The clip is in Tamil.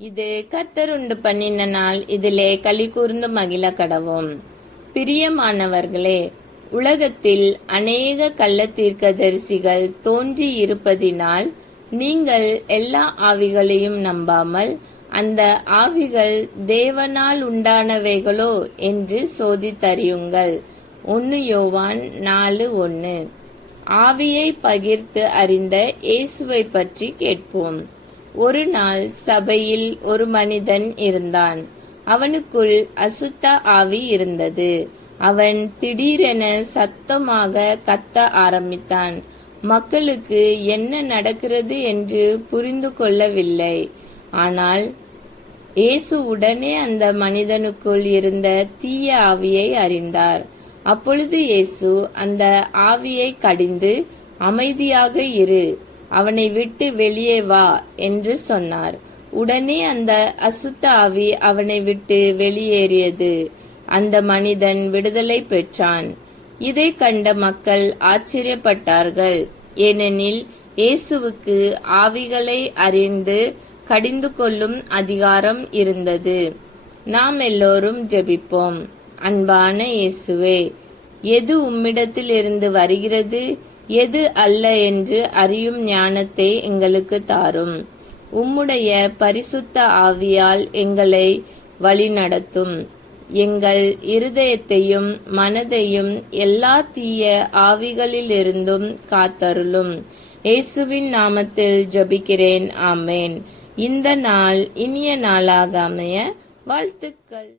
இது கர்த்தர் உண்டு பண்ணின நாள், இதிலே களி கூர்ந்து மகிழ கடவோம். பிரியமானவர்களே, உலகத்தில் அநேக கள்ள தீர்க்கதரிசிகள் தோன்றி இருப்பதினால் நீங்கள் எல்லா ஆவிகளையும் நம்பாமல் அந்த ஆவிகள் தேவனால் உண்டானவைகளோ என்று சோதித்தறியுங்கள். 1 யோவான் 4:1. ஆவியை பகிர்ந்து அறிந்த இயேசுவை பற்றி கேட்போம். ஒரு நாள் சபையில் ஒரு மனிதன் இருந்தான். அவனுக்குள் அசுத்த ஆவி இருந்தது. அவன் திடீரென சத்தமாக கத்த ஆரம்பித்தான். மக்களுக்கு என்ன நடக்கிறது என்று புரிந்து கொள்ளவில்லை. ஆனால் இயேசு உடனே அந்த மனிதனுக்குள் இருந்த தீய ஆவியை அறிந்தார். அப்பொழுது இயேசு அந்த ஆவியை கடிந்து, அமைதியாக இரு, அவனை விட்டு வெளியே வா என்று சொன்னார். உடனே அந்த அசுத்த ஆவி அவனை விட்டு வெளியேறியது. அந்த மனிதன் விடுதலை பெற்றான். இதை கண்ட மக்கள் ஆச்சரியப்பட்டார்கள். ஏனெனில் இயேசுவுக்கு ஆவிகளை அறிந்து கடிந்து கொள்ளும் அதிகாரம் இருந்தது. நாம் எல்லோரும் ஜெபிப்போம். அன்பான இயேசுவே, எது உம்மிடத்தில் இருந்து வருகிறது, எது அல்ல என்று அறியும் ஞானத்தை எங்களுக்கு தாரும். உம்முடைய பரிசுத்த ஆவியால் எங்களை வழிநடத்தும். எங்கள் இருதயத்தையும் மனதையும் எல்லா தீய ஆவிகளிலிருந்தும் காத்தருளும். இயேசுவின் நாமத்தில் ஜெபிக்கிறேன். ஆமேன். இந்த நாள் இனிய நாளாக அமைய வாழ்த்துக்கள்.